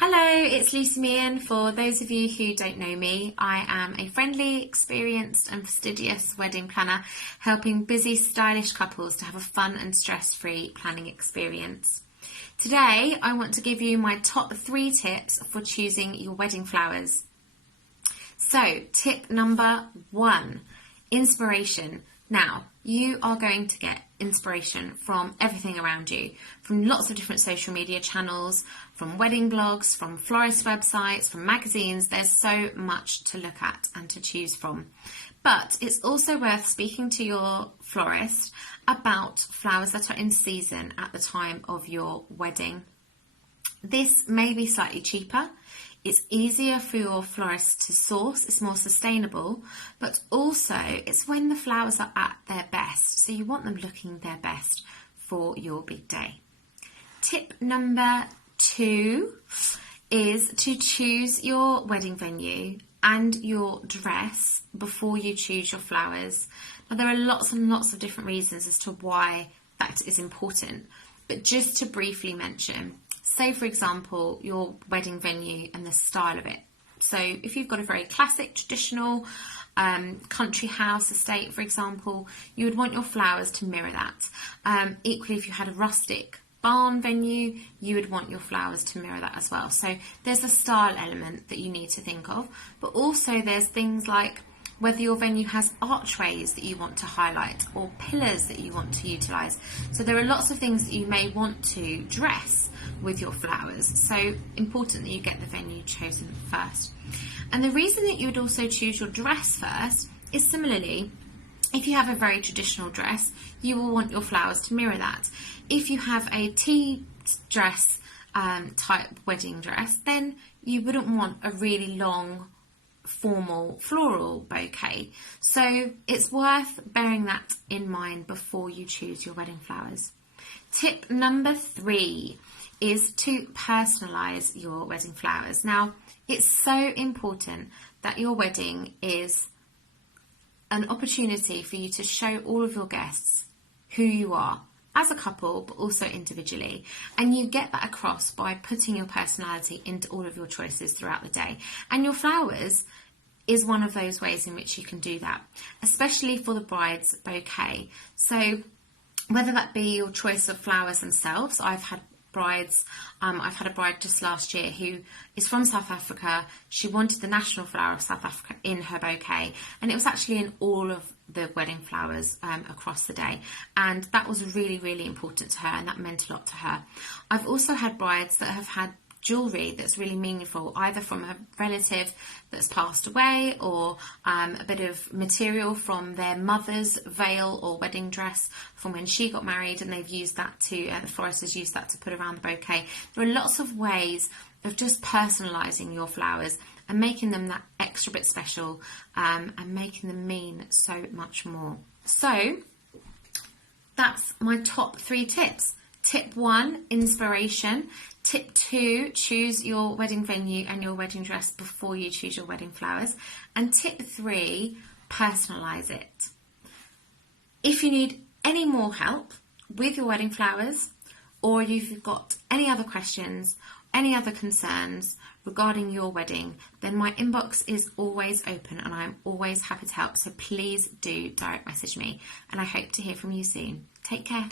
Hello, it's Lucy Meehan. For those of you who don't know me, I am a friendly, experienced and fastidious wedding planner, helping busy, stylish couples to have a fun and stress-free planning experience. Today, I want to give you my top 3 tips for choosing your wedding flowers. So, tip number 1, inspiration. Now, you are going to get inspiration from everything around you, from lots of different social media channels, from wedding blogs, from florist websites, from magazines. There's so much to look at and to choose from. But it's also worth speaking to your florist about flowers that are in season at the time of your wedding. This may be slightly cheaper. It's easier for your florist to source, it's more sustainable, but also it's when the flowers are at their best, so you want them looking their best for your big day. Tip number 2 is to choose your wedding venue and your dress before you choose your flowers. Now, there are lots and lots of different reasons as to why that is important, but just to briefly mention, say, for example, your wedding venue and the style of it. So if you've got a very classic, traditional country house estate, for example, you would want your flowers to mirror that. Equally, if you had a rustic barn venue, you would want your flowers to mirror that as well. So there's a style element that you need to think of, but also there's things like whether your venue has archways that you want to highlight or pillars that you want to utilise. So there are lots of things that you may want to dress with your flowers. So important that you get the venue chosen first. And the reason that you would also choose your dress first is similarly, if you have a very traditional dress, you will want your flowers to mirror that. If you have a tea dress type wedding dress, then you wouldn't want a really long formal floral bouquet. So it's worth bearing that in mind before you choose your wedding flowers. Tip number 3 is to personalise your wedding flowers. Now, it's so important that your wedding is an opportunity for you to show all of your guests who you are as a couple, but also individually. And you get that across by putting your personality into all of your choices throughout the day. And your flowers is one of those ways in which you can do that, especially for the bride's bouquet. So whether that be your choice of flowers themselves, I've had a bride just last year who is from South Africa. She wanted the national flower of South Africa in her bouquet, and it was actually in all of the wedding flowers across the day, and that was really, really important to her, and that meant a lot to her. I've also had brides that have had jewellery that's really meaningful, either from a relative that's passed away or a bit of material from their mother's veil or wedding dress from when she got married, and they've used that to, the florist has used that to put around the bouquet. There are lots of ways of just personalising your flowers and making them that extra bit special and making them mean so much more. So that's my top 3 tips. Tip 1, inspiration. Tip 2, choose your wedding venue and your wedding dress before you choose your wedding flowers. And tip 3, personalise it. If you need any more help with your wedding flowers, or if you've got any other questions, any other concerns regarding your wedding, then my inbox is always open and I'm always happy to help. So please do direct message me, and I hope to hear from you soon. Take care.